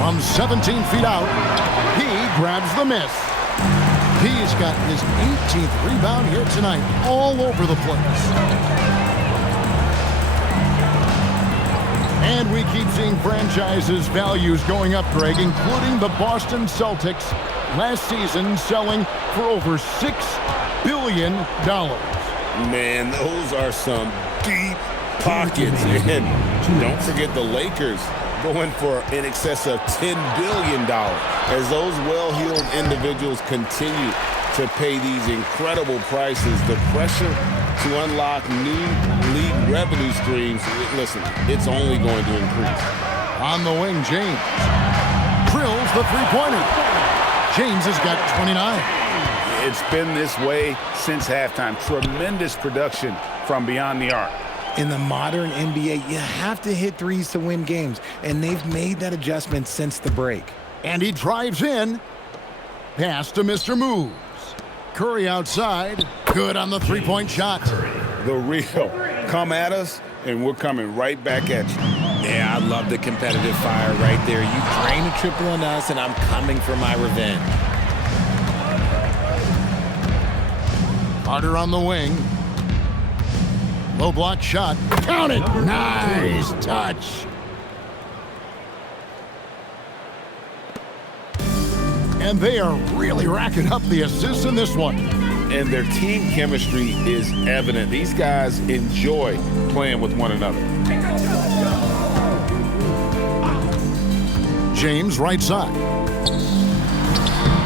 From 17 feet out, he grabs the miss. He's got his 18th rebound here tonight, all over the place. And we keep seeing franchises' values going up, Greg, including the Boston Celtics last season selling for over $6 billion. Man, those are some deep pockets. And don't forget the Lakers going for in excess of $10 billion as those well-heeled individuals continue to pay these incredible prices. The pressure to unlock new league revenue streams, listen, it's only going to increase. On the wing, James drills the three-pointer. James has got 29. It's been this way since halftime. Tremendous production from beyond the arc. In the modern NBA, you have to hit threes to win games, and they've made that adjustment since the break. And he drives in. Pass to Mr. Moves. Curry outside. Good on the three-point shot. The real. Come at us, and we're coming right back at you. Yeah, I love the competitive fire right there. You drain a triple on us, and I'm coming for my revenge. Carter on the wing. Low block shot. Count it. Nice touch. And they are really racking up the assists in this one. And their team chemistry is evident. These guys enjoy playing with one another. James right side.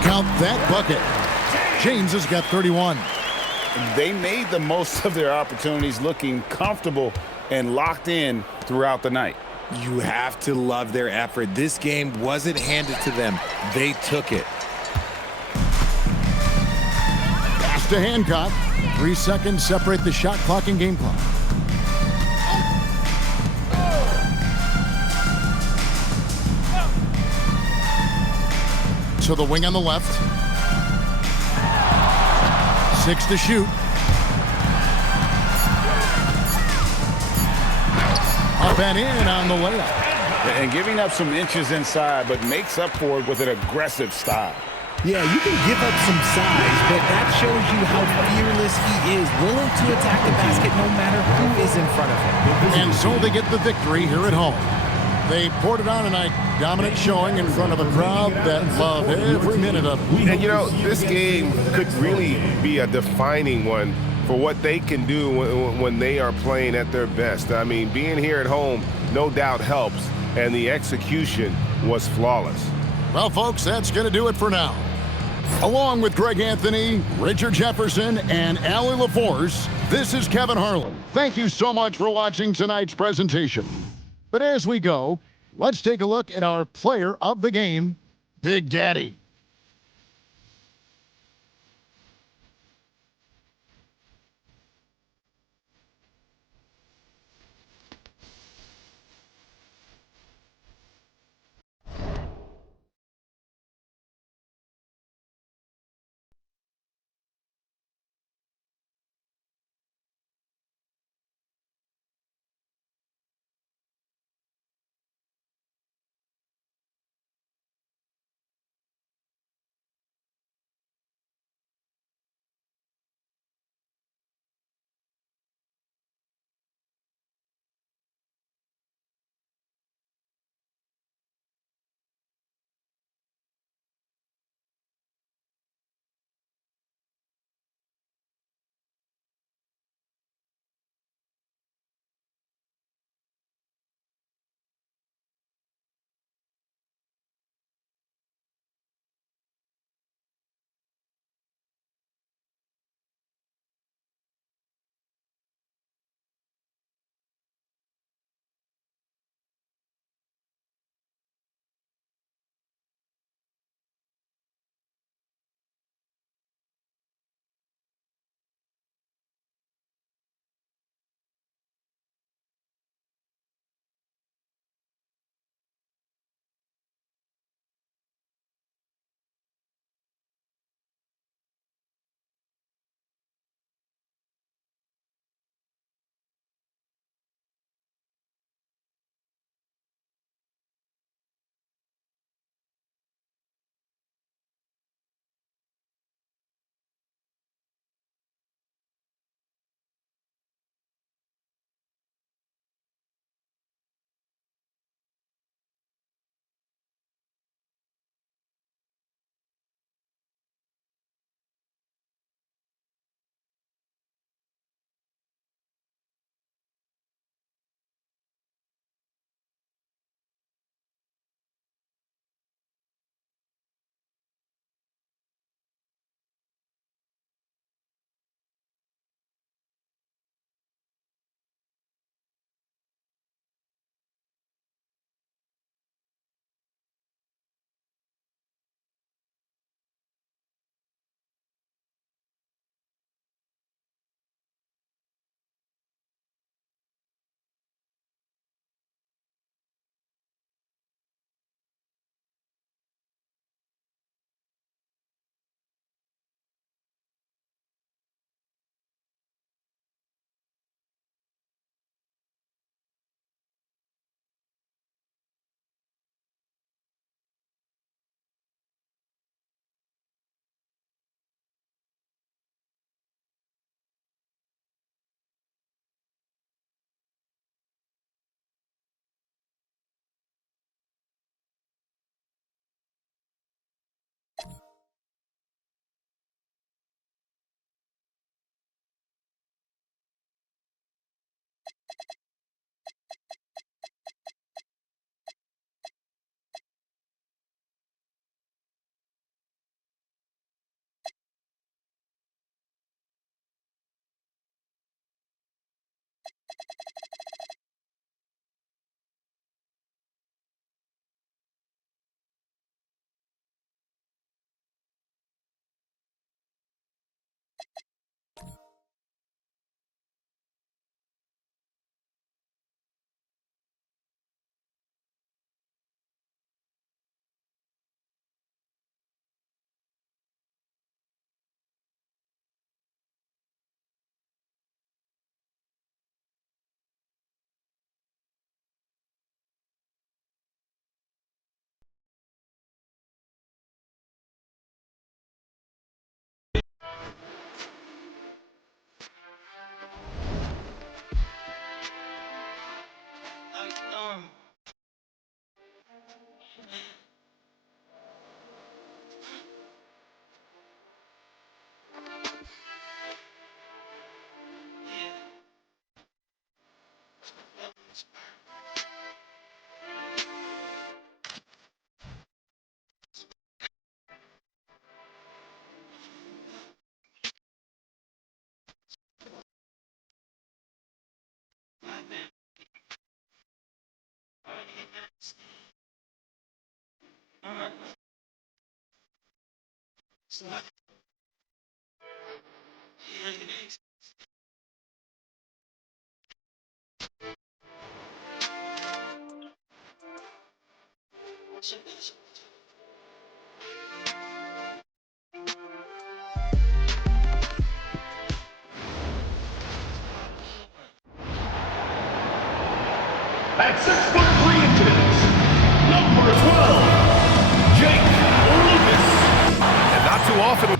Count that bucket. James has got 31. They made the most of their opportunities, looking comfortable and locked in throughout the night. You have to love their effort. This game wasn't handed to them. They took it. Pass to Hancock. 3 seconds separate the shot clock and game clock. To the wing on the left. 6 to shoot. Up and in on the layup. And giving up some inches inside, but makes up for it with an aggressive style. Yeah, you can give up some size, but that shows you how fearless he is, willing to attack the basket no matter who is in front of him. And so they get the victory here at home. They poured it on tonight. Dominant showing in front of a crowd that love every minute of it. And, you know, this game could really be a defining one for what they can do when they are playing at their best. I mean, being here at home no doubt helps, and the execution was flawless. Well, folks, that's going to do it for now. Along with Greg Anthony, Richard Jefferson, and Allie LaForce, this is Kevin Harlan. Thank you so much for watching tonight's presentation. But as we go, let's take a look at our player of the game, Big Daddy. At 6'3" inches, number 12, Jake Lucas. And not too often.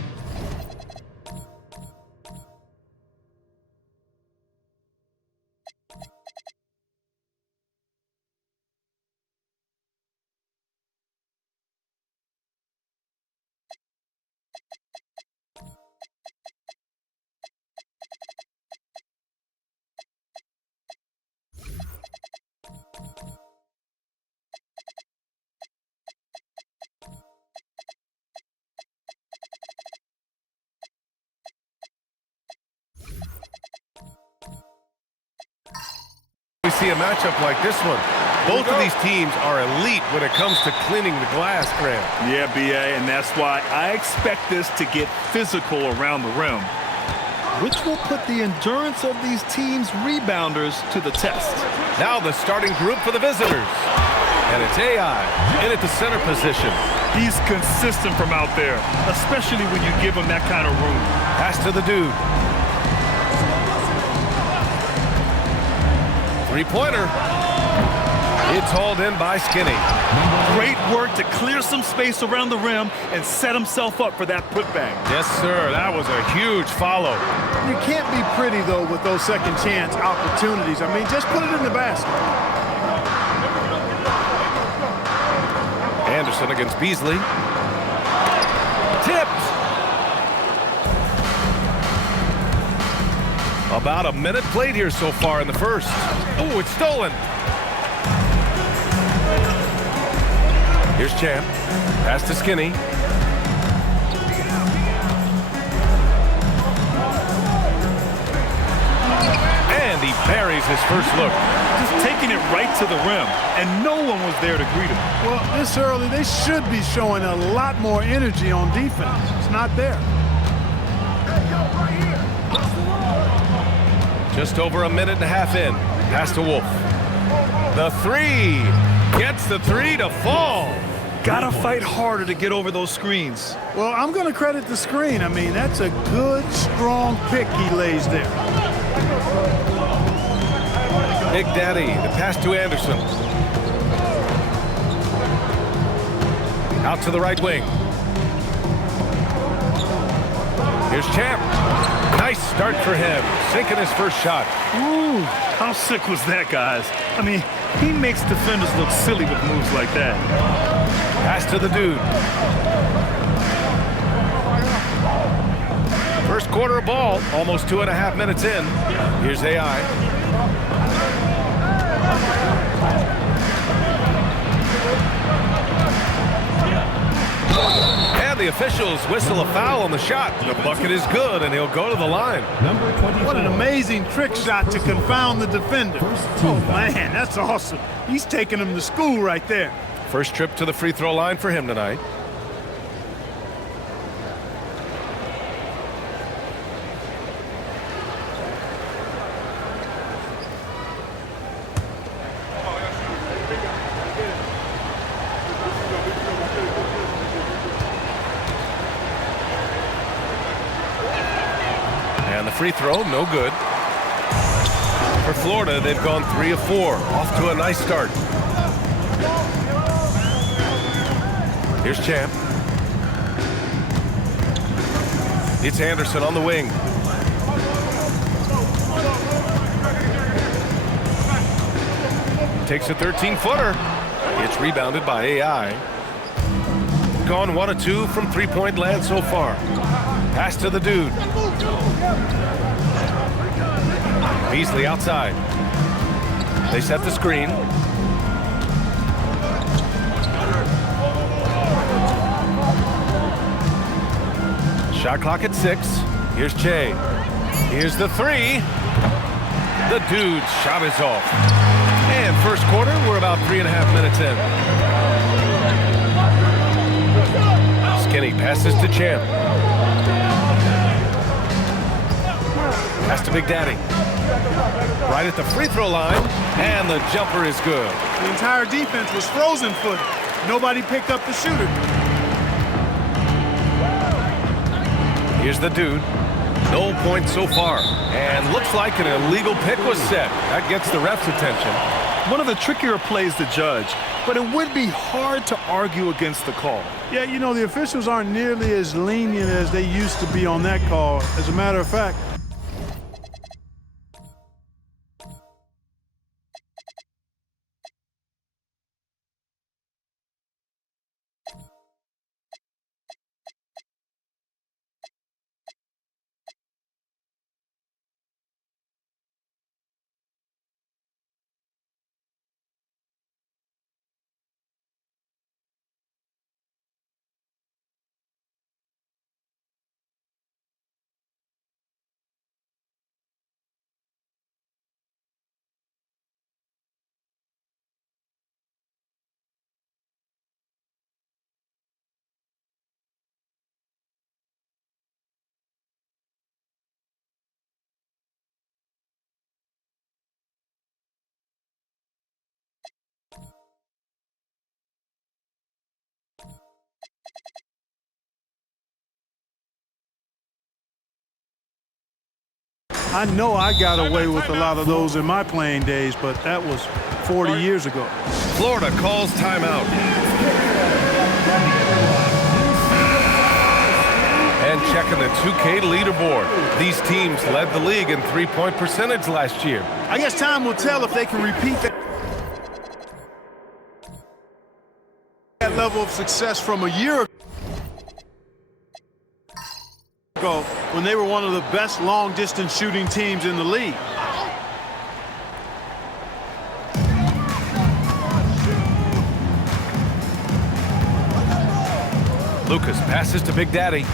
We see a matchup like this one. Both of these teams are elite when it comes to cleaning the glass, Graham. Yeah, BA, and that's why I expect this to get physical around the rim, which will put the endurance of these teams' rebounders to the test. Now the starting group for the visitors. And it's AI in at the center position. He's consistent from out there, especially when you give him that kind of room. Pass to the dude. Three-pointer. It's hauled in by Skinny. Great work to clear some space around the rim and set himself up for that putback. Yes, sir. That was a huge follow. You can't be pretty, though, with those second chance opportunities. I mean, just put it in the basket. Anderson against Beasley. Tipped. About a minute played here so far in the first. Oh, it's stolen. Here's Champ. Pass to Skinny. And he buries his first look. Just taking it right to the rim, and no one was there to greet him. Well, this early, they should be showing a lot more energy on defense. It's not there. Just over a minute and a half in. Pass to Wolf. The three. Gets the three to fall. Gotta fight harder to get over those screens. Well, I'm going to credit the screen. I mean, that's a good, strong pick he lays there. Big Daddy, the pass to Anderson. Out to the right wing. Here's Champ. Nice start for him, sinking his first shot. Ooh, how sick was that, guys? I mean, he makes defenders look silly with moves like that. Pass to the dude. First quarter of ball, almost 2.5 minutes in. Here's AI. And the officials whistle a foul on the shot. The bucket is good, and he'll go to the line. What an amazing trick shot to confound the defender. Oh, man, that's awesome. He's taking him to school right there. First trip to the free throw line for him tonight. And the free throw, no good. For Florida, they've gone 3 of 4. Off to a nice start. Here's Champ. It's Anderson on the wing. Takes a 13-footer. It's rebounded by AI. Gone 1 of 2 from three-point land so far. Pass to the dude. Beasley outside. They set the screen. Shot clock at 6. Here's Che. Here's the three. The dude's shot is off. And first quarter, we're about 3.5 minutes in. Skinny passes to Champ. Pass to Big Daddy. Right at the free throw line, and the jumper is good. The entire defense was frozen-footed. Nobody picked up the shooter. Here's the dude. No points so far. And looks like an illegal pick was set. That gets the ref's attention. One of the trickier plays to judge, but it would be hard to argue against the call. Yeah, you know, the officials aren't nearly as lenient as they used to be on that call. As a matter of fact, I know I got away with a lot of those in my playing days, but that was 40 years ago. Florida calls timeout. And checking the 2K leaderboard. These teams led the league in three-point percentage last year. I guess time will tell if they can repeat that level of success from a year ago when they were one of the best long-distance shooting teams in the league. Lucas passes to Big Daddy.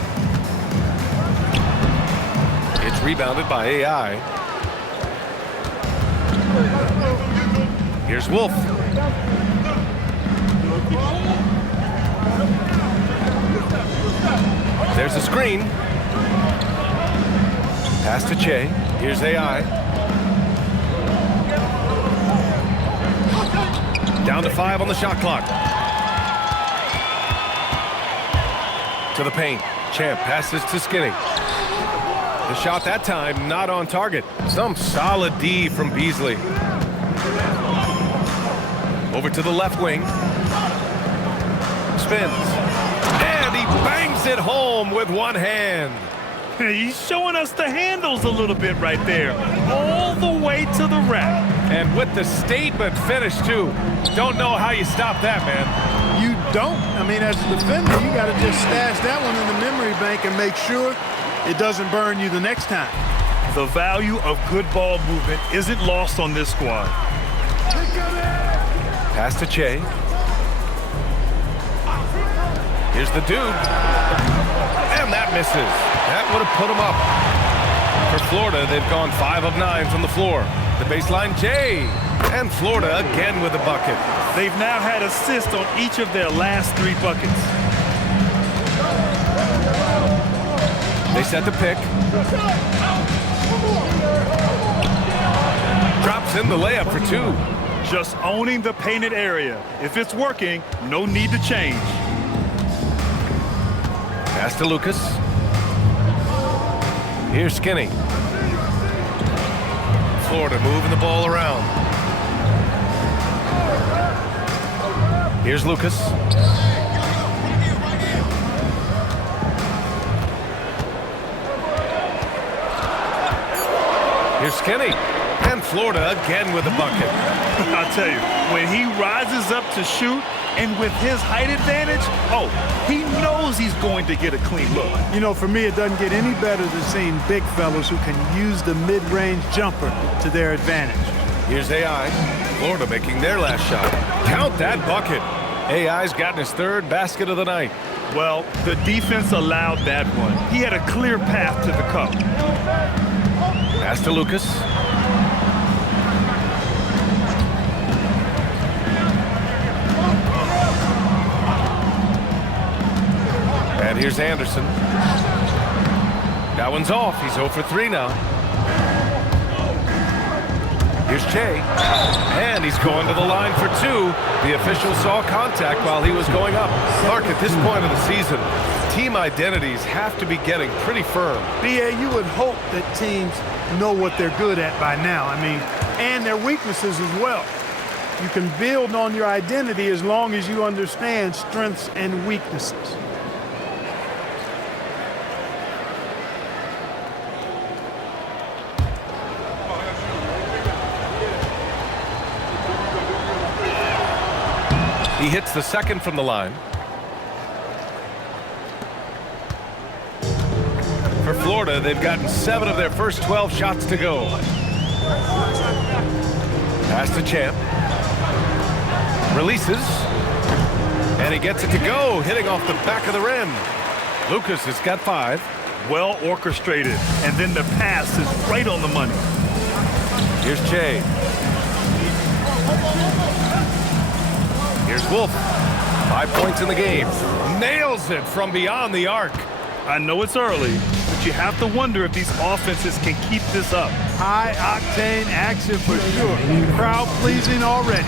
It's rebounded by AI. Here's Wolf. There's a screen. Pass to Che. Here's AI. Down to 5 on the shot clock. To the paint. Champ passes to Skinny. The shot that time not on target. Some solid D from Beasley. Over to the left wing. Spins. And he bangs it home with one hand. He's showing us the handles a little bit right there. All the way to the rack. And with the statement finish, too. Don't know how you stop that, man. You don't. I mean, as a defender, you got to just stash that one in the memory bank and make sure it doesn't burn you the next time. The value of good ball movement isn't lost on this squad. Pass to Che. Here's the dude. And that misses. That would have put him up. For Florida, they've gone 5 of 9 from the floor. The baseline, Che. And Florida again with a bucket. They've now had assists on each of their last 3 buckets. They set the pick. Drops in the layup for 2. Just owning the painted area. If it's working, no need to change. Pass to Lucas. Here's Skinny. Florida moving the ball around. Here's Lucas. Here's Skinny. And Florida again with a bucket. I'll tell you, when he rises up to shoot, and with his height advantage, he knows he's going to get a clean look. You know, for me, it doesn't get any better than seeing big fellas who can use the mid-range jumper to their advantage. Here's AI. Florida making their last shot. Count that bucket. AI's gotten his 3rd basket of the night. Well, the defense allowed that one. He had a clear path to the cup. Pass to Lucas. And Here's Anderson. That one's off. He's 0 for 3 now. Here's Che. And he's going to the line for 2. The official saw contact while he was going up. Clark, at this point of the season, team identities have to be getting pretty firm. BA, you would hope that teams know what they're good at by now. I mean, and their weaknesses as well. You can build on your identity as long as you understand strengths and weaknesses. He hits the second from the line. For Florida, they've gotten 7 of their first 12 shots to go. Pass to Champ. Releases. And he gets it to go, hitting off the back of the rim. Lucas has got 5. Well orchestrated, and then the pass is right on the money. Here's Che. Here's Wolf. 5 points in the game. Nails it from beyond the arc. I know it's early, but you have to wonder if these offenses can keep this up. High-octane action for sure. Crowd-pleasing already.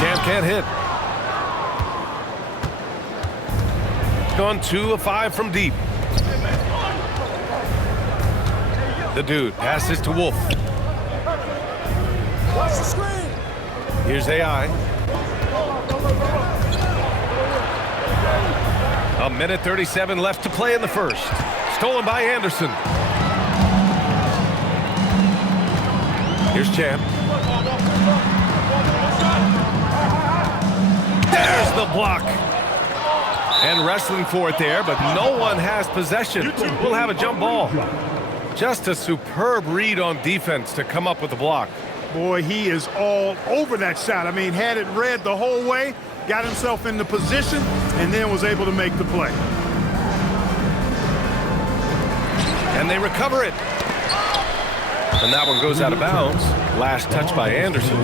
Champ can't hit. Gone 2 of 5 from deep. The dude passes to Wolf. Watch the screen. Here's AI. A minute 37 left to play in the first. Stolen by Anderson. Here's Champ. There's the block. And wrestling for it there, but no one has possession. We'll have a jump ball. Just a superb read on defense to come up with the block. Boy, he is all over that shot. I mean, had it read the whole way, got himself in the position, and then was able to make the play. And they recover it. And that one goes out of bounds. Last touch by Anderson.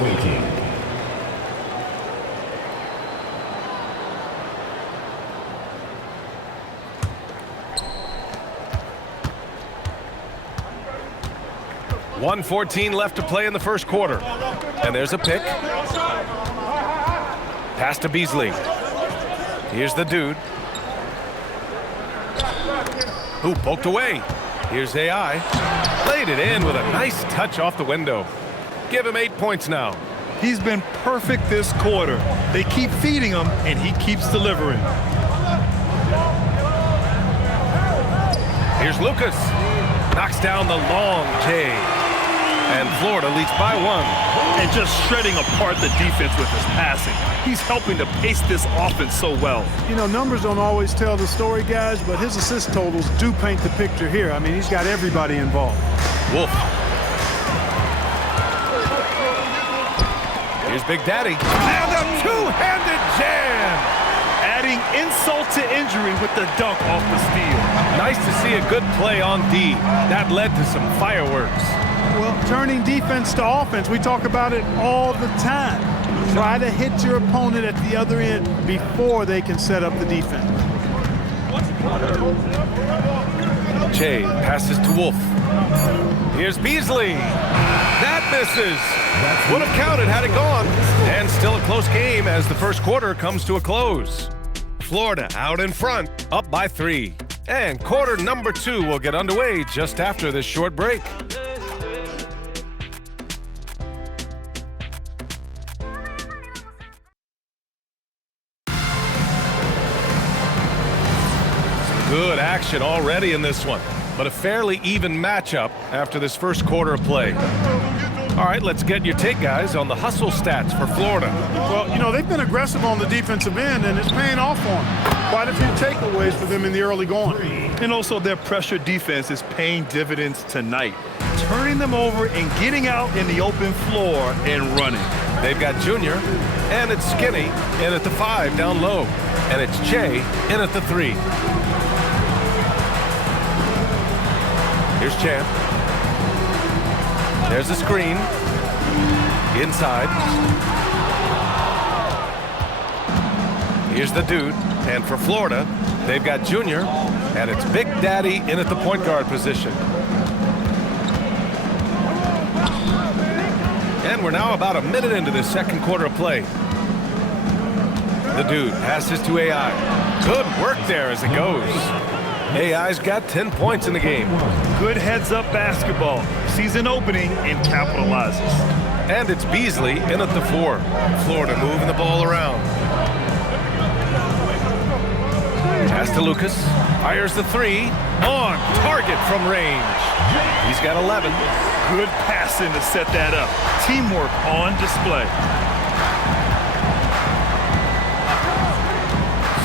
1:14 left to play in the first quarter. And there's a pick. Pass to Beasley. Here's the dude. Who poked away. Here's AI. Played it in with a nice touch off the window. Give him 8 points now. He's been perfect this quarter. They keep feeding him, and he keeps delivering. Here's Lucas. Knocks down the long J. And Florida leads by 1. And just shredding apart the defense with his passing. He's helping to pace this offense so well. You know, numbers don't always tell the story, guys, but his assist totals do paint the picture here. I mean, he's got everybody involved. Wolf. Here's Big Daddy. And a two-handed jam. Adding insult to injury with the dunk off the steal. Nice to see a good play on D. That led to some fireworks. Well, turning defense to offense, we talk about it all the time. Try to hit your opponent at the other end before they can set up the defense. Che passes to Wolf. Here's Beasley. That misses. Would have counted had it gone. And still a close game as the first quarter comes to a close. Florida out in front, up by 3. And quarter number 2 will get underway just after this short break. Good action already in this one, but a fairly even matchup after this first quarter of play. All right, let's get your take, guys, on the hustle stats for Florida. Well, you know, they've been aggressive on the defensive end, and it's paying off for them. Quite a few takeaways for them in the early going. And also their pressure defense is paying dividends tonight. Turning them over and getting out in the open floor and running. They've got Junior, and it's Skinny in at the 5 down low. And it's Che in at the 3. Here's Champ. There's the screen. Inside. Here's the dude. And for Florida, they've got Junior. And it's Big Daddy in at the point guard position. And we're now about a minute into this second quarter of play. The dude passes to AI. Good work there as it goes. AI's got 10 points in the game. Good heads-up basketball. Sees an opening and capitalizes. And it's Beasley in at the 4. Florida moving the ball around. Pass to Lucas. Fires the 3. On target from range. He's got 11. Good passing to set that up. Teamwork on display.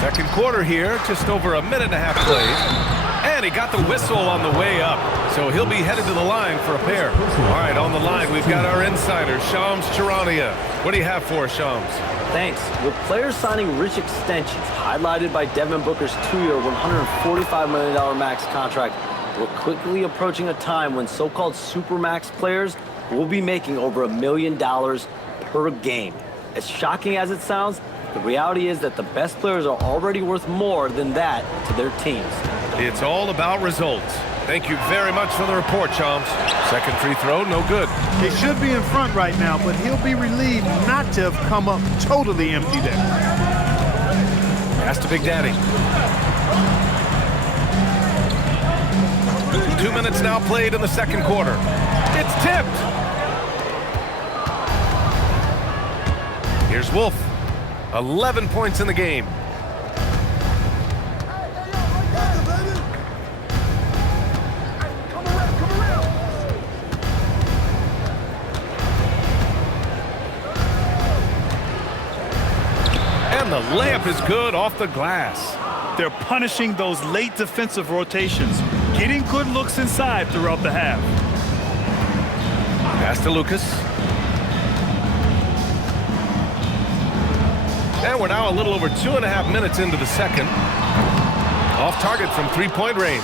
Second quarter here, just over a minute and a half played. And he got the whistle on the way up. So he'll be headed to the line for a pair. All right, on the line, we've got our insider, Shams Charania. What do you have for us, Shams? Thanks. With players signing rich extensions, highlighted by Devin Booker's 2-year, $145 million max contract, we're quickly approaching a time when so-called supermax players will be making over $1 million per game. As shocking as it sounds, the reality is that the best players are already worth more than that to their teams. It's all about results. Thank you very much for the report, Shams. Second free throw, no good. They should be in front right now, but he'll be relieved not to have come up totally empty there. Pass to Big Daddy. 2 minutes now played in the second quarter. It's tipped. Here's Wolf. 11 points in the game. And the layup is good off the glass. They're punishing those late defensive rotations, getting good looks inside throughout the half. Pass to Lucas. And we're now a little over 2.5 minutes into the second. Off target from three-point range.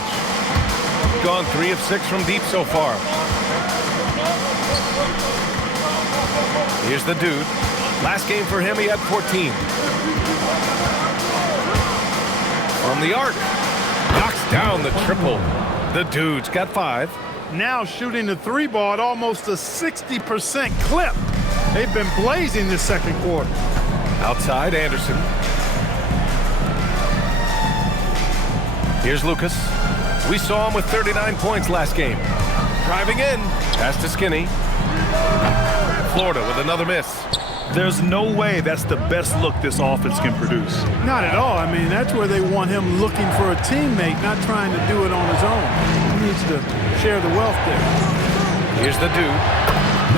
Gone 3 of 6 from deep so far. Here's the dude. Last game for him, he had 14. From the arc. Knocks down the triple. The dude's got 5. Now shooting the 3 ball at almost a 60% clip. They've been blazing this second quarter. Outside, Anderson. Here's Lucas. We saw him with 39 points last game. Driving in. Pass to Skinny. Florida with another miss. There's no way that's the best look this offense can produce. Not at all. I mean, that's where they want him looking for a teammate, not trying to do it on his own. He needs to share the wealth there. Here's the dude.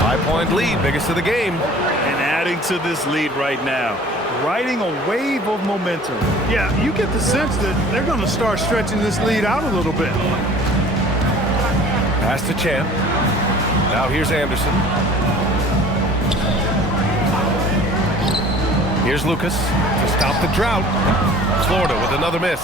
5-point lead, biggest of the game. And adding to this lead right now, riding a wave of momentum. Yeah, you get the sense that they're going to start stretching this lead out a little bit. Pass to Champ. Now here's Anderson. Here's Lucas to stop the drought. Florida with another miss.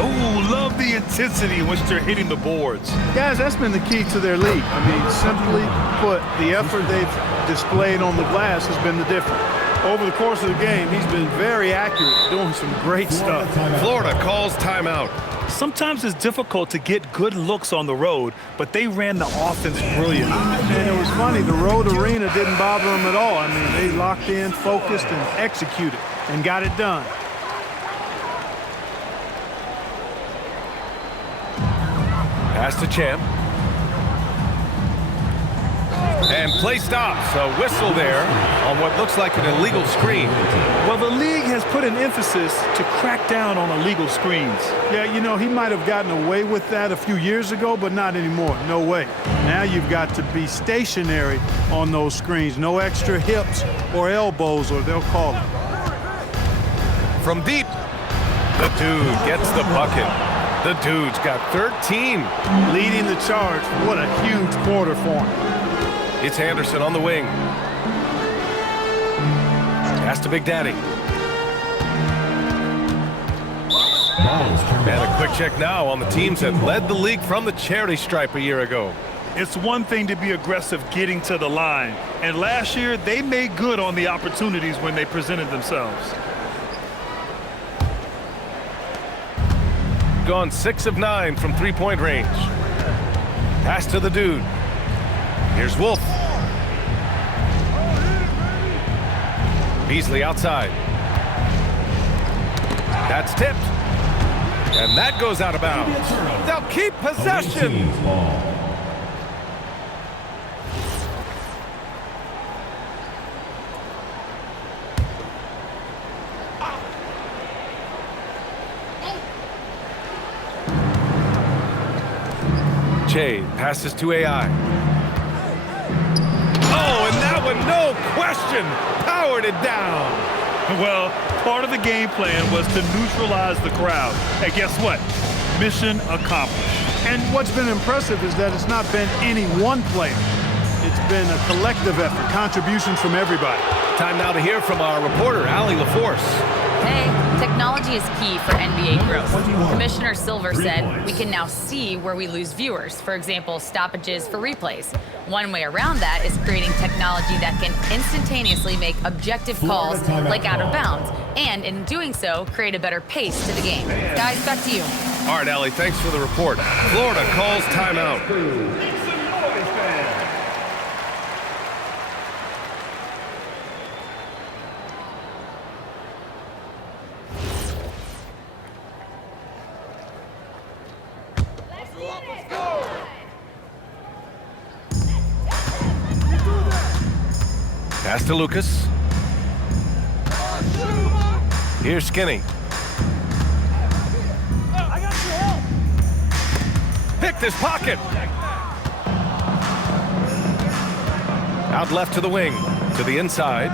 Oh, love the intensity in which they're hitting the boards. Guys, that's been the key to their lead. I mean, simply put, the effort they've displayed on the glass has been the difference. Over the course of the game, he's been very accurate, doing some great stuff. Florida calls timeout. Sometimes it's difficult to get good looks on the road, but they ran the offense brilliantly. And it was funny, the road arena didn't bother them at all. I mean, they locked in, focused, and executed, and got it done. Pass to Champ. And play stops. A whistle there on what looks like an illegal screen. Well, the league has put an emphasis to crack down on illegal screens. Yeah, you know, he might have gotten away with that a few years ago, but not anymore. No way. Now you've got to be stationary on those screens. No extra hips or elbows, or they'll call it. From deep, the dude gets the bucket. The dude's got 13. Leading the charge. What a huge quarter for him. It's Anderson on the wing. Pass to Big Daddy. And a quick check now on the teams that led the league from the charity stripe a year ago. It's one thing to be aggressive getting to the line, and last year they made good on the opportunities when they presented themselves. gone 6 of 9 from three-point range. Pass to the dude. Here's Wolf. Beasley outside. That's tipped. And that goes out of bounds. They'll keep possession. Che passes to AI. Oh, and that one, no question, powered it down. Well, part of the game plan was to neutralize the crowd. And guess what? Mission accomplished. And what's been impressive is that it's not been any one player. It's been a collective effort, contributions from everybody. Time now to hear from our reporter, Allie LaForce. Hey, technology is key for NBA growth. Commissioner Silver said we can now see where we lose viewers, for example, stoppages for replays. One way around that is creating technology that can instantaneously make objective calls like out of bounds, and in doing so, create a better pace to the game. Guys, back to you. All right, Allie, thanks for the report. Florida calls timeout. Pass to Lucas. Here's Skinny. Picked his pocket. Out left to the wing. To the inside.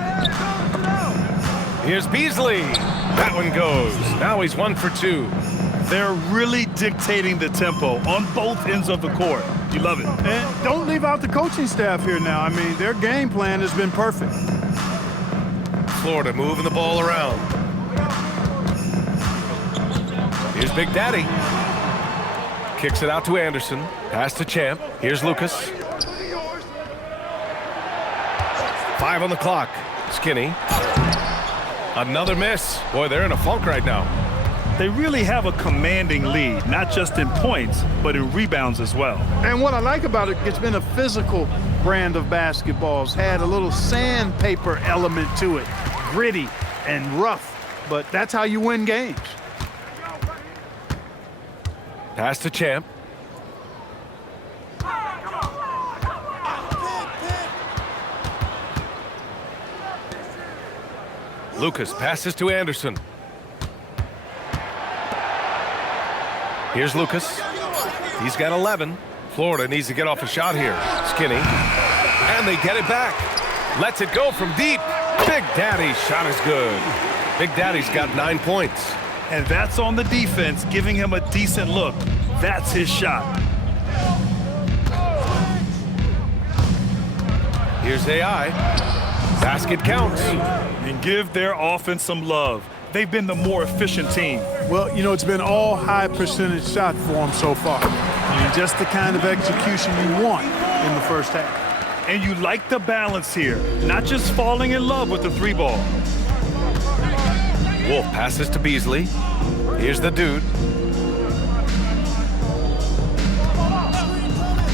Here's Beasley. That one goes. Now he's 1 for 2. They're really dictating the tempo on both ends of the court. You love it. And don't leave out the coaching staff here now. I mean, their game plan has been perfect. Florida moving the ball around. Here's Big Daddy. Kicks it out to Anderson. Pass to Champ. Here's Lucas. 5 on the clock. Skinny. Another miss. Boy, they're in a funk right now. They really have a commanding lead, not just in points, but in rebounds as well. And what I like about it, it's been a physical brand of basketball. It's had a little sandpaper element to it, gritty and rough, but that's how you win games. Pass to Champ. Lucas passes to Anderson. Here's Lucas. He's got 11. Florida needs to get off a shot here. Skinny. And they get it back. Lets it go from deep. Big Daddy's shot is good. Big Daddy's got 9 points. And that's on the defense, giving him a decent look. That's his shot. Here's AI. Basket counts. And give their offense some love. They've been the more efficient team. Well, you know, it's been all high percentage shot for them so far. I mean, just the kind of execution you want in the first half. And you like the balance here, not just falling in love with the 3-ball. Wolf passes to Beasley. Here's the dude.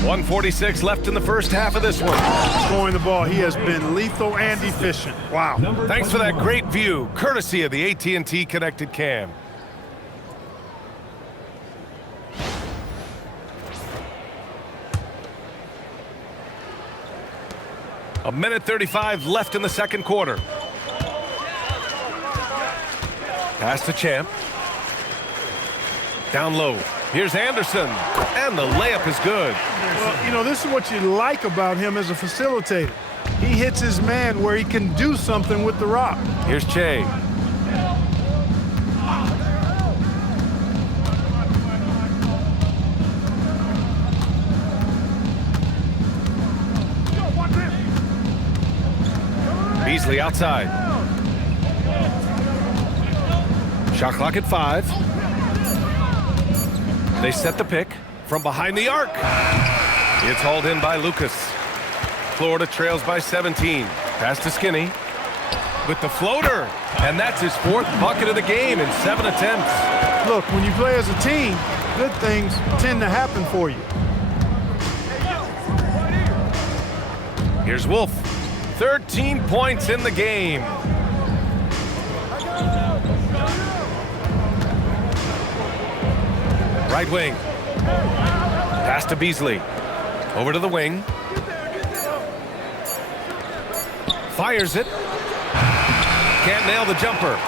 1:46 left in the first half of this one. Scoring the ball, he has been lethal and efficient. Wow. Thanks for that great view, courtesy of the AT&T Connected Cam. A minute 35 left in the second quarter. Pass to Champ. Down low. Here's Anderson. And the layup is good. Well, you know, this is what you like about him as a facilitator. He hits his man where he can do something with the rock. Here's Che. Beasley outside. Shot clock at 5. They set the pick from behind the arc. It's hauled in by Lucas. Florida trails by 17. Pass to Skinny with the floater. And that's his 4th bucket of the game in 7 attempts. Look, when you play as a team, good things tend to happen for you. Here's Wolf. 13 points in the game. Right wing. Pass to Beasley. Over to the wing. Fires it. Can't nail the jumper.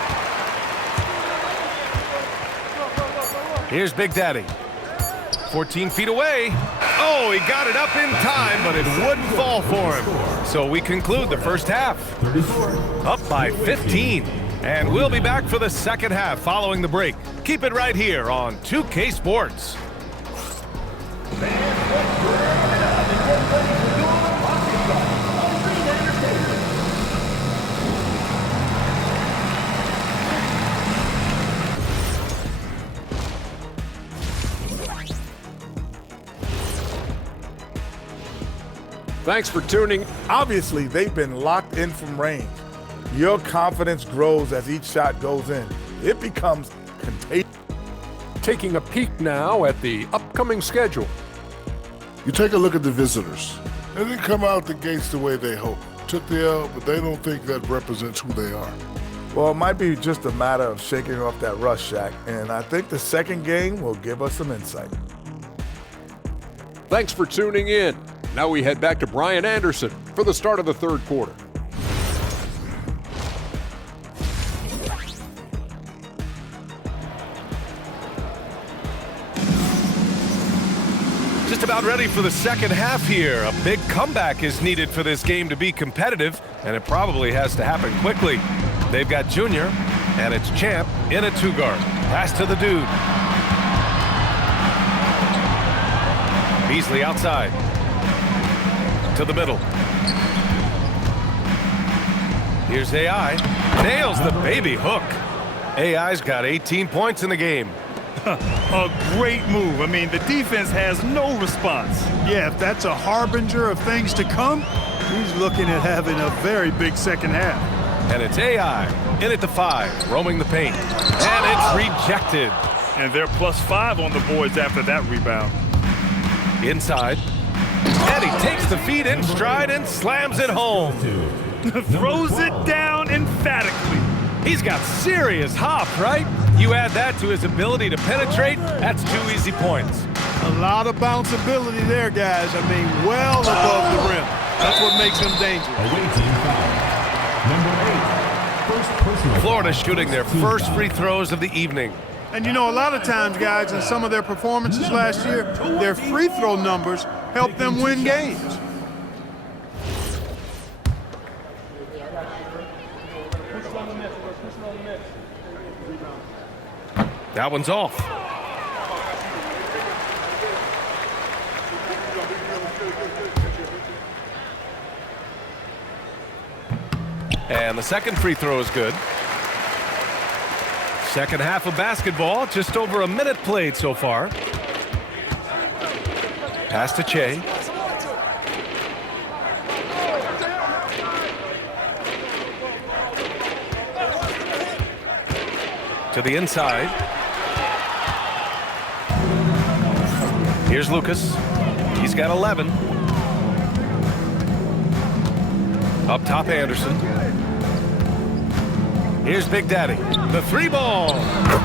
Here's Big Daddy. 14 feet away. Oh, he got it up in time, but it wouldn't fall for him. So we conclude the first half. Up by 15. And we'll be back for the second half following the break. Keep it right here on 2K Sports. Thanks for tuning. Obviously, they've been locked in from range. Your confidence grows as each shot goes in. It becomes contagious. Taking a peek now at the upcoming schedule. You take a look at the visitors. They didn't come out the gates the way they hoped. Took the L, but they don't think that represents who they are. Well, it might be just a matter of shaking off that rust, Shaq, and I think the second game will give us some insight. Thanks for tuning in. Now we head back to Brian Anderson for the start of the third quarter. Just about ready for the second half here. A big comeback is needed for this game to be competitive, and it probably has to happen quickly. They've got Junior, and it's Champ in a two-guard. Pass to the dude. Beasley outside. To the middle. Here's AI. Nails the baby hook. AI's got 18 points in the game. A great move. I mean, the defense has no response. Yeah, if that's a harbinger of things to come, he's looking at having a very big second half. And it's AI in at the 5, roaming the paint. And it's rejected. And they're +5 on the boards after that rebound. Inside. And he takes the feed in stride and slams it home. Throws it down emphatically. He's got serious hop, right? You add that to his ability to penetrate, that's 2 easy points. A lot of bounceability there, guys. I mean, well above the rim. That's what makes him dangerous. Florida shooting their first free throws of the evening. And you know, a lot of times, guys, in some of their performances last year, their free throw numbers helped them win games. That one's off. And the second free throw is good. Second half of basketball, just over a minute played so far. Pass to Che. To the inside. Here's Lucas. He's got 11. Up top, Anderson. Here's Big Daddy. The 3 ball.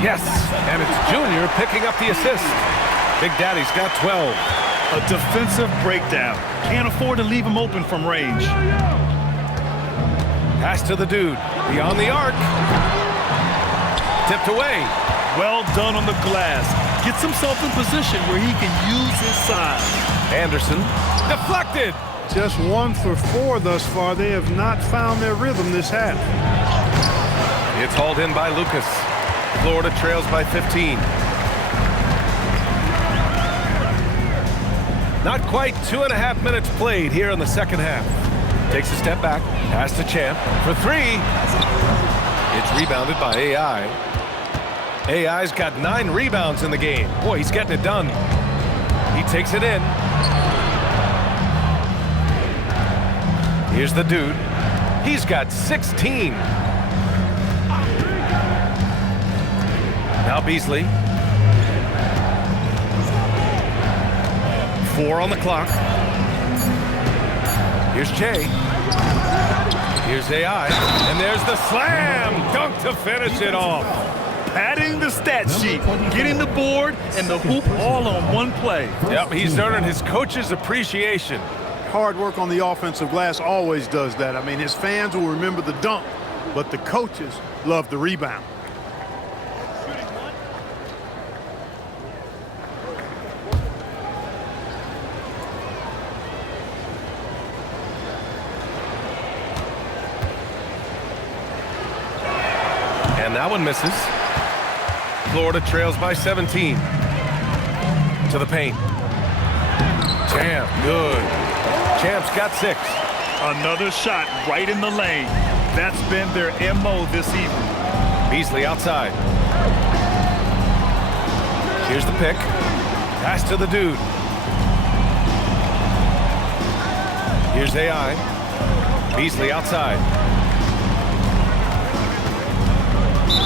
Yes, and it's Junior picking up the assist. Big Daddy's got 12. A defensive breakdown. Can't afford to leave him open from range. Pass to the dude. Beyond the arc. Tipped away. Well done on the glass. Gets himself in position where he can use his size. Anderson. Deflected. Just 1 for 4 thus far. They have not found their rhythm this half. It's hauled in by Lucas. Florida trails by 15. Not quite 2.5 minutes played here in the second half. Takes a step back. Pass to Champ for 3. It's rebounded by AI. AI's got 9 rebounds in the game. Boy, he's getting it done. He takes it in. Here's the dude. He's got 16. Now Beasley. 4 on the clock. Here's Jay. Here's AI. And there's the slam dunk to finish it off. Padding the stat sheet, getting the board and the hoop all on one play. Yep, he's earning his coach's appreciation. Hard work on the offensive glass always does that. I mean, his fans will remember the dunk, but the coaches love the rebound. And that one misses. Florida trails by 17. To the paint. Champ, good. Champ's got 6. Another shot right in the lane. That's been their MO this evening. Beasley outside. Here's the pick. Pass to the dude. Here's AI. Beasley outside.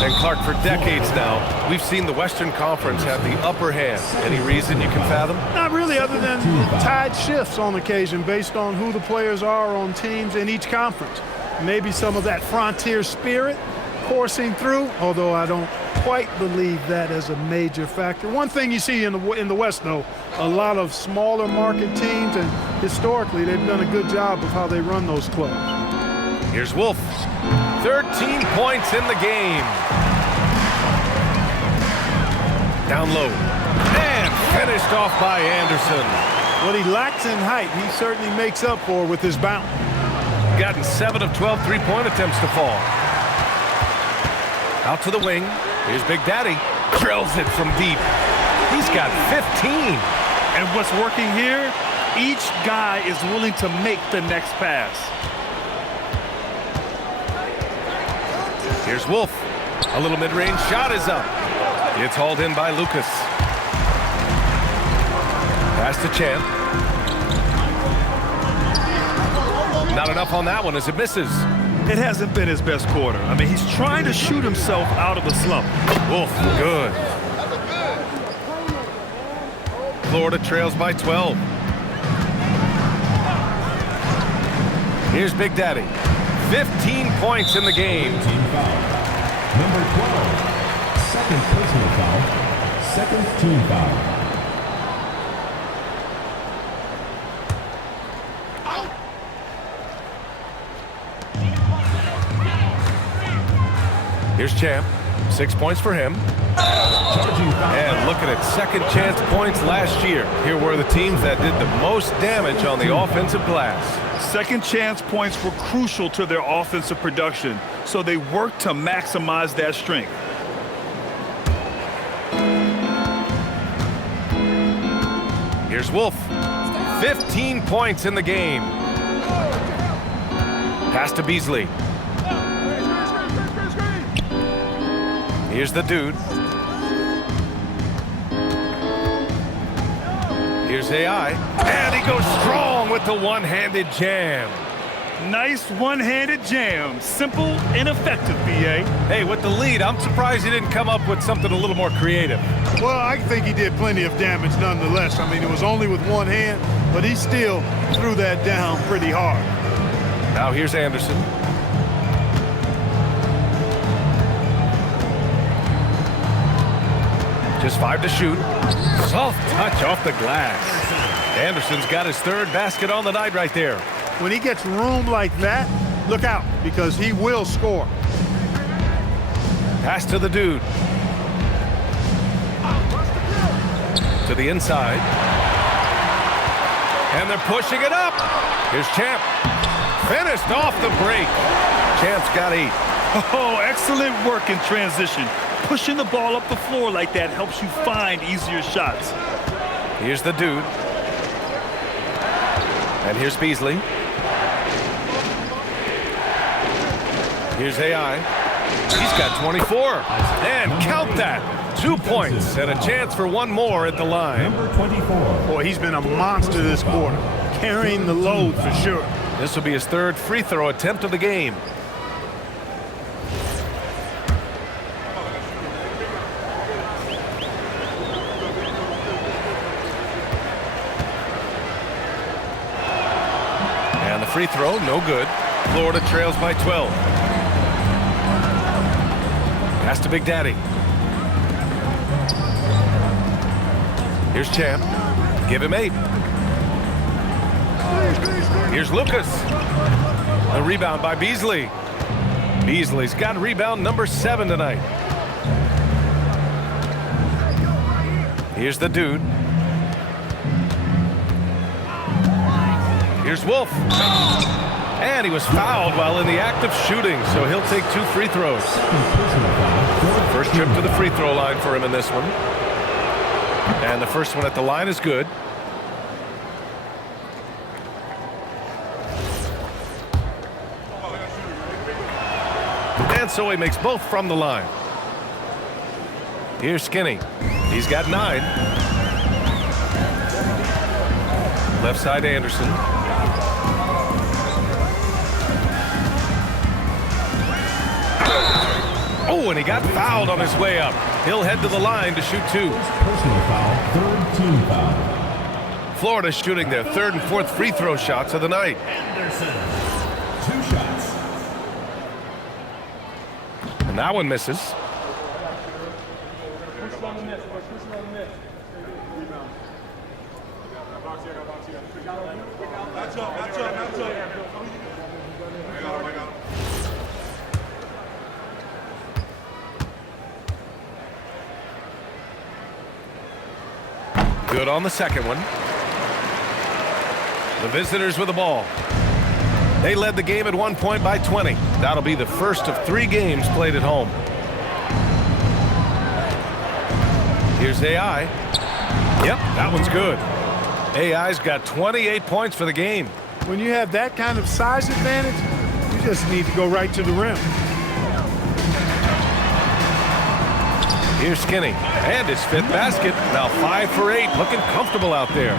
And Clark, for decades now, we've seen the Western Conference have the upper hand. Any reason you can fathom? Not really, other than the tide shifts on occasion based on who the players are on teams in each conference. Maybe some of that frontier spirit coursing through, although I don't quite believe that as a major factor. One thing you see in the West, though, a lot of smaller market teams, and historically they've done a good job of how they run those clubs. Here's Wolf. 13 points in the game. Down low. And finished off by Anderson. What he lacks in height, he certainly makes up for with his bounce. Gotten 7 of 12 three-point attempts to fall. Out to the wing. Here's Big Daddy. Drills it from deep. He's got 15. And what's working here, each guy is willing to make the next pass. Here's Wolf. A little mid-range shot is up. It's hauled in by Lucas. Pass to Champ. Not enough on that one as it misses. It hasn't been his best quarter. I mean, he's trying to shoot himself out of the slump. Wolf, good. Florida trails by 12. Here's Big Daddy. 15 points in the game. Team foul. Number 12. Second personal foul. Second team foul. Here's Champ. 6 points for him. And look at it. Second chance points last year. Here were the teams that did the most damage on the offensive glass. Second chance points were crucial to their offensive production, so they worked to maximize that strength. Here's Wolf. 15 points in the game. Pass to Beasley. Here's the dude. Here's AI. And he goes strong with the one-handed jam. Nice one-handed jam. Simple and effective, BA. Hey, with the lead, I'm surprised he didn't come up with something a little more creative. Well, I think he did plenty of damage nonetheless. I mean, it was only with one hand, but he still threw that down pretty hard. Now here's Anderson. Just 5 to shoot. Soft touch off the glass. Anderson's got his third basket on the night right there. When he gets room like that, look out, because he will score. Pass to the dude. To the inside. And they're pushing it up. Here's Champ. Finished off the break. Champ's got 8. Oh, excellent work in transition. Pushing the ball up the floor like that helps you find easier shots. Here's the dude. And here's Beasley. Here's AI. He's got 24. And count that. 2 points and a chance for one more at the line. Number 24. Boy, he's been a monster this quarter, carrying the load for sure. This will be his third free throw attempt of the game. free throw, no good. Florida trails by 12. Pass to Big Daddy. Here's Champ. Give him 8. Here's Lucas. The rebound by Beasley. Beasley's got rebound number 7 tonight. Here's the dude. Here's Wolf. And he was fouled while in the act of shooting, so he'll take 2 free throws. First trip to the free throw line for him in this one. And the first one at the line is good. And so he makes both from the line. Here's Skinny. He's got 9. Left side Anderson. Oh, and he got fouled on his way up. He'll head to the line to shoot 2. Personal foul, third team foul. Florida shooting their 3rd and 4th free throw shots of the night. Anderson, 2 shots. And that one misses. Good on the second one. The visitors with the ball. They led the game at one point by 20. That'll be the first of 3 games played at home. Here's AI. Yep, that one's good. AI's got 28 points for the game. When you have that kind of size advantage, you just need to go right to the rim. Here's Skinny. And his 5th basket. Now 5 for 8. Looking comfortable out there.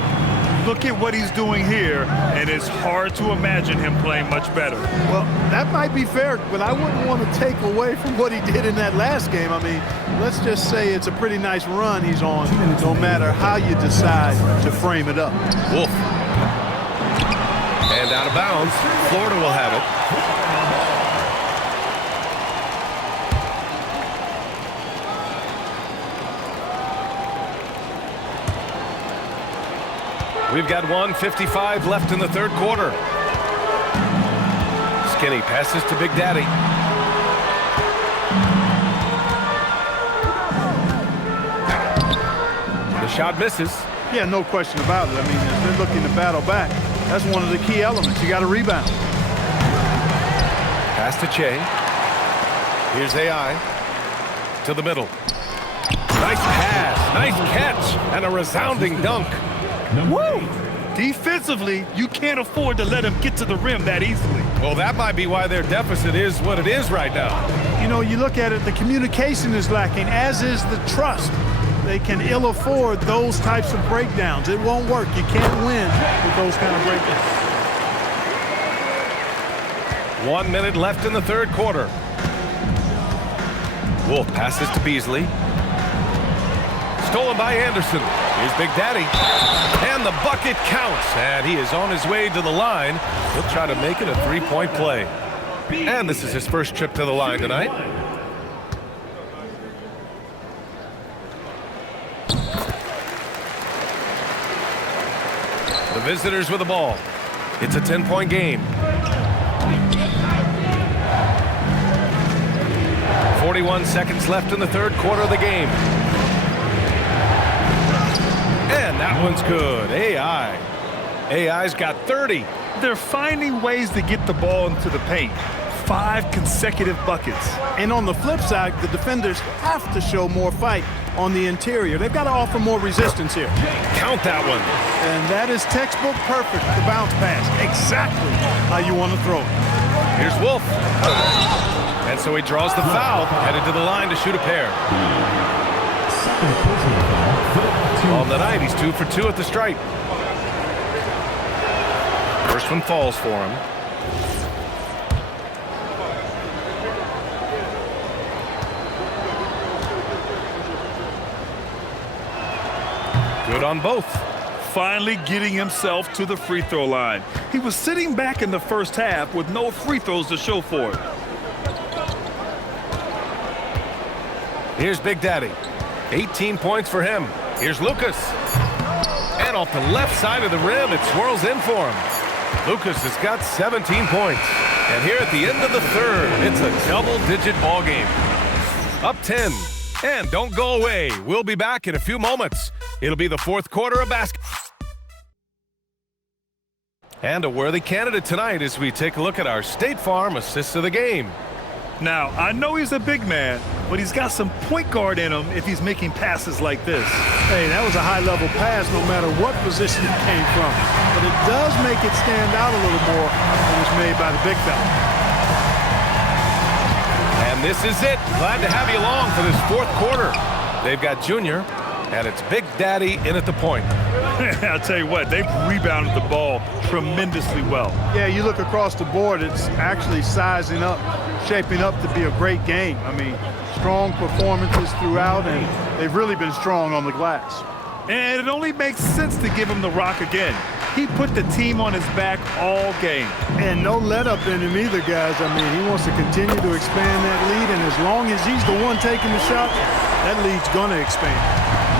Look at what he's doing here, and it's hard to imagine him playing much better. Well, that might be fair, but I wouldn't want to take away from what he did in that last game. I mean, let's just say it's a pretty nice run he's on, no matter how you decide to frame it up. Wolf. And out of bounds. Florida will have it. We've got 1:55 left in the 3rd quarter. Skinny passes to Big Daddy. The shot misses. Yeah, no question about it. I mean, if they're looking to battle back, that's one of the key elements. You got to rebound. Pass to Che. Here's AI. To the middle. Nice pass. Nice catch. And a resounding dunk. Woo! Defensively, you can't afford to let him get to the rim that easily. Well, that might be why their deficit is what it is right now. You know, you look at it, the communication is lacking, as is the trust. They can ill afford those types of breakdowns. It won't work. You can't win with those kind of breakdowns. 1 minute left in the 3rd quarter. Wolf passes to Beasley. Stolen by Anderson. Here's Big Daddy. And the bucket counts. And he is on his way to the line. He'll try to make it a 3-point play. And this is his first trip to the line tonight. The visitors with the ball. It's a 10-point game. 41 seconds left in the 3rd quarter of the game. And that one's good. AI's got 30. They're finding ways to get the ball into the paint. 5 consecutive buckets. And on the flip side, the defenders have to show more fight on the interior. They've got to offer more resistance here. Count that one. And that is textbook perfect, the bounce pass. Exactly how you want to throw it. Here's Wolf. And so he draws the foul, headed to the line to shoot a pair. On the night, he's 2 for 2 at the stripe. First one falls for him. Good on both. finally getting himself to the free throw line. He was sitting back in the first half with no free throws to show for it. Here's Big Daddy. 18 points for him. Here's Lucas. And off the left side of the rim, it swirls in for him. Lucas has got 17 points. And here at the end of the third, it's a double-digit ball game. Up 10. And don't go away. We'll be back in a few moments. It'll be the fourth quarter of basketball. And a worthy candidate tonight as we take a look at our State Farm assist of the game. Now, I know he's a big man, but he's got some point guard in him if he's making passes like this. Hey, that was a high-level pass no matter what position it came from. But it does make it stand out a little more when it was made by the big fella. And this is it. Glad to have you along for this fourth quarter. They've got Junior, and it's Big Daddy in at the point. I'll tell you what, they've rebounded the ball tremendously well. Yeah, you look across the board, it's actually sizing up, shaping up to be a great game. I mean, strong performances throughout, and they've really been strong on the glass. And it only makes sense to give him the rock again. He put the team on his back all game. And no let-up in him either, guys. I mean, he wants to continue to expand that lead, and as long as he's the one taking the shot, that lead's going to expand.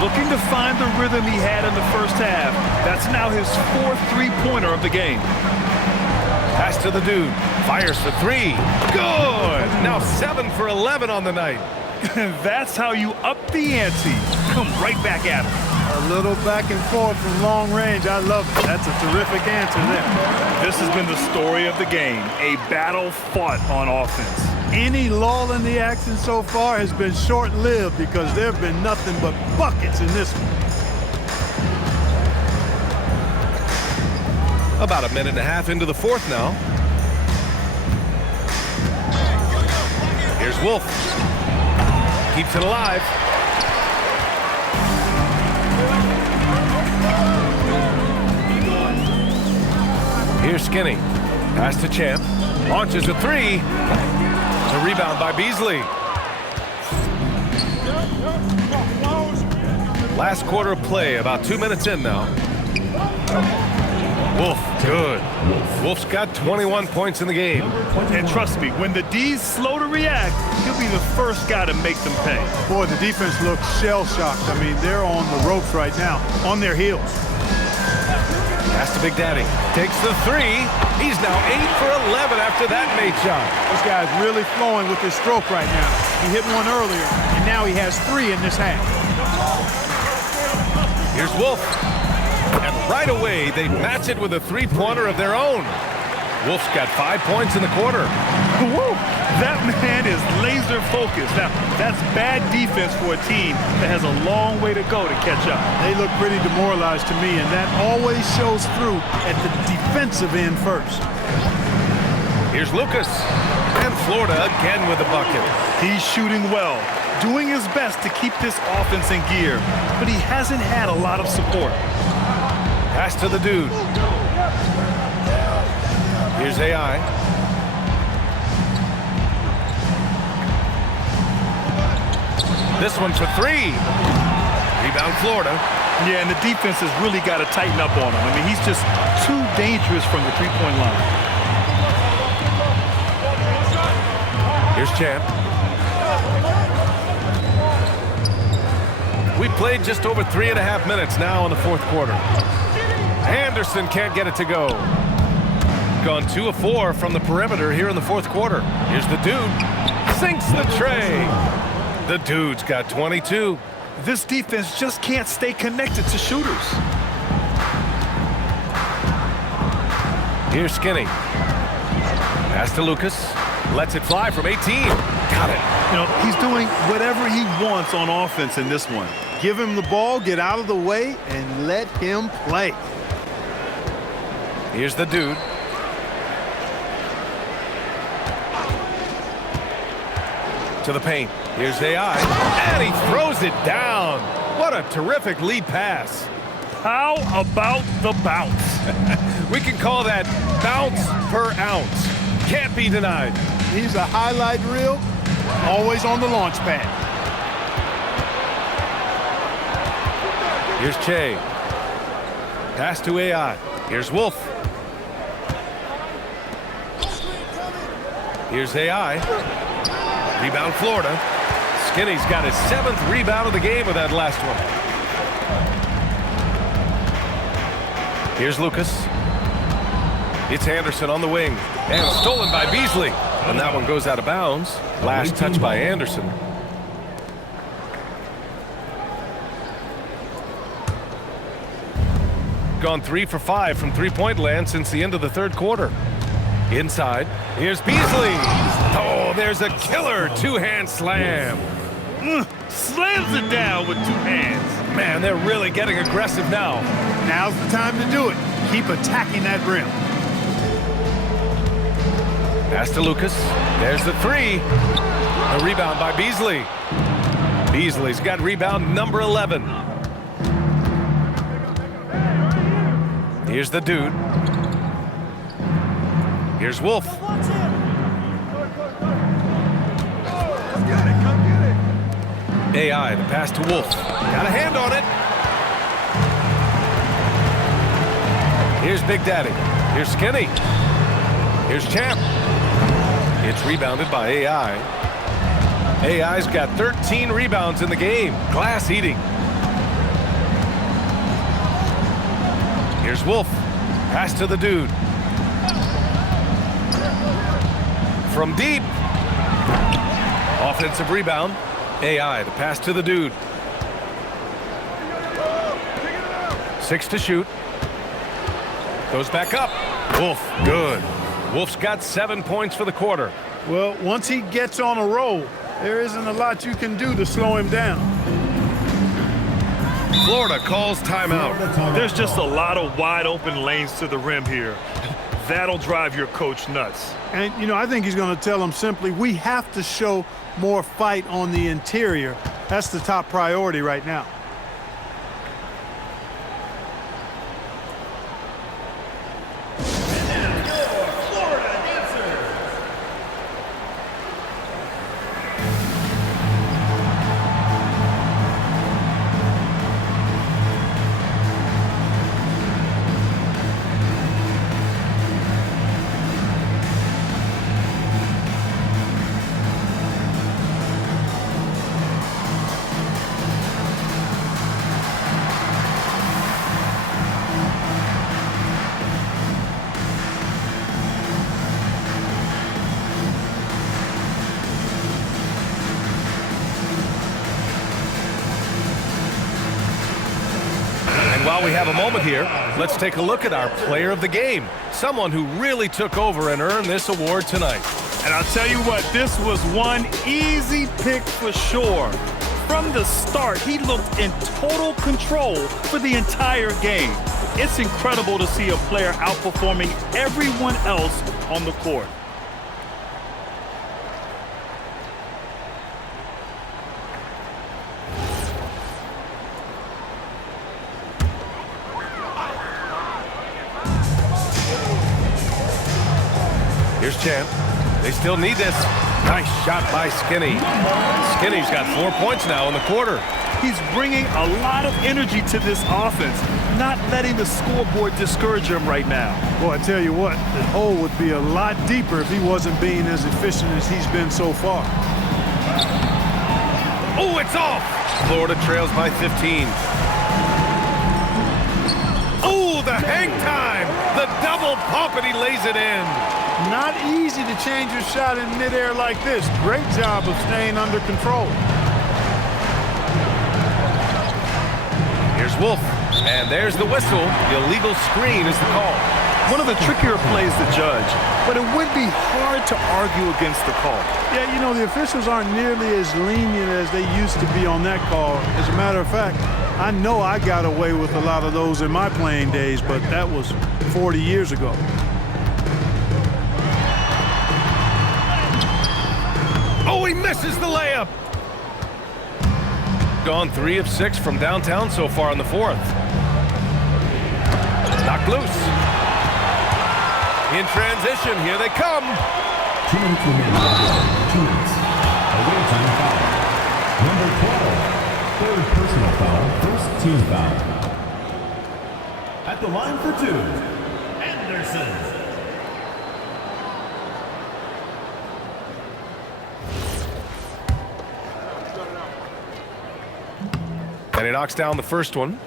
Looking to find the rhythm he had in the first half. That's now his fourth three-pointer of the game. Pass to the dude. Fires for three. Good! Now 7 for 11 on the night. That's how you up the ante. Come right back at him. A little back and forth from long range. I love it. That's a terrific answer there. This has been the story of the game. A battle fought on offense. Any lull in the action so far has been short-lived because there have been nothing but buckets in this one. About a minute and a half into the fourth now. Here's Wolf. Keeps it alive. Here's Skinny. Pass to Champ. Launches a three. The rebound by Beasley. Last quarter of play, about 2 minutes in now. Wolf, good. Wolf's got 21 points in the game. And trust me, when the D's slow to react, he'll be the first guy to make them pay. Boy, the defense looks shell-shocked. I mean, they're on the ropes right now, on their heels. Pass to Big Daddy. Takes the three. He's now 8 for 11 after that made shot. This guy's really flowing with his stroke right now. He hit one earlier, and now he has 3 in this half. Here's Wolf. And right away, they match it with a three-pointer of their own. Wolf's got 5 points in the quarter. Woo! That man is laser focused. Now, that's bad defense for a team that has a long way to go to catch up. They look pretty demoralized to me, and that always shows through at the defensive end first. Here's Lucas. And Florida again with the bucket. He's shooting well, doing his best to keep this offense in gear, but he hasn't had a lot of support. Pass to the dude. Here's AI. This one for three. Rebound Florida. Yeah, and the defense has really got to tighten up on him. I mean, he's just too dangerous from the three-point line. Here's Champ. We played just over 3.5 minutes now in the fourth quarter. Anderson can't get it to go. Gone 2 of 4 from the perimeter here in the fourth quarter. Here's the dude. Sinks the tray. The dude's got 22. This defense just can't stay connected to shooters. Here's Skinny. Pass to Lucas. Lets it fly from 18. Got it. You know, he's doing whatever he wants on offense in this one. Give him the ball, get out of the way, and let him play. Here's the dude. To the paint. Here's AI. And he throws it down. What a terrific lead pass. How about the bounce? We can call that bounce per ounce. Can't be denied. He's a highlight reel, always on the launch pad. Here's Che. Pass to AI. Here's Wolf. Here's AI. Rebound Florida. Skinny's got his 7th rebound of the game with that last one. Here's Lucas. It's Anderson on the wing. And stolen by Beasley. And that one goes out of bounds. Last touch by Anderson. Gone 3 for 5 from three-point land since the end of the third quarter. Inside, here's Beasley. Oh, there's a killer two-hand slam. Slams it down with 2 hands. Man, they're really getting aggressive now. Now's the time to do it. Keep attacking that rim. Pass to Lucas. There's the 3. A rebound by Beasley. Beasley's got rebound number 11. Here's the dude. Here's Wolf. AI, the pass to Wolf. Got a hand on it. Here's Big Daddy. Here's Skinny. Here's Champ. It's rebounded by AI. AI's got 13 rebounds in the game. Glass eating. Here's Wolf. Pass to the dude. From deep. Offensive rebound. AI, the pass to the dude. 6 to shoot. Goes back up. Wolf, good. Wolf's got 7 points for the quarter. Well, once he gets on a roll, there isn't a lot you can do to slow him down. Florida calls timeout. There's just a lot of wide open lanes to the rim here. That'll drive your coach nuts. And, you know, I think he's going to tell them simply, we have to show more fight on the interior. That's the top priority right now. While we have a moment here, let's take a look at our player of the game. Someone who really took over and earned this award tonight. And I'll tell you what, this was one easy pick for sure. From the start, he looked in total control for the entire game. It's incredible to see a player outperforming everyone else on the court. Here's Champ. They still need this. Nice shot by Skinny. Skinny's got 4 points now in the quarter. He's bringing a lot of energy to this offense, not letting the scoreboard discourage him right now. Boy, I tell you what, the hole would be a lot deeper if he wasn't being as efficient as he's been so far. Oh, it's off! Florida trails by 15. Oh, the hang time! The double pump, and he lays it in. Not easy to change your shot in midair like this. Great job of staying under control. Here's Wolf, and there's the whistle. Illegal screen is the call. One of the trickier plays to judge, but it would be hard to argue against the call. Yeah, you know, the officials aren't nearly as lenient as they used to be on that call. As a matter of fact, I know I got away with a lot of those in my playing days, but that was 40 years ago. Oh, he misses the layup. Gone 3 of 6 from downtown so far in the fourth. Knocked loose. In transition, here they come. 2 minutes remaining. 2 minutes. Away time foul. Number 12. Third personal foul. First team foul. At the line for two, Anderson. And he knocks down the first one.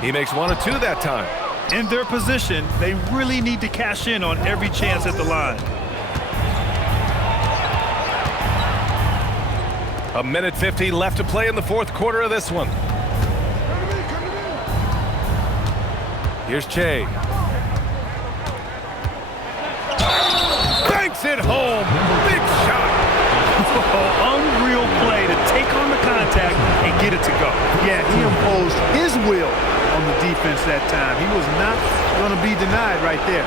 He makes 1 of 2 that time. In their position, they really need to cash in on every chance at the line. A minute 50 left to play in the fourth quarter of this one. Here's Che. Banks it home. Big shot. Unreal play to take on the contact and get it to go. Yeah, he imposed his will on the defense that time. He was not going to be denied right there.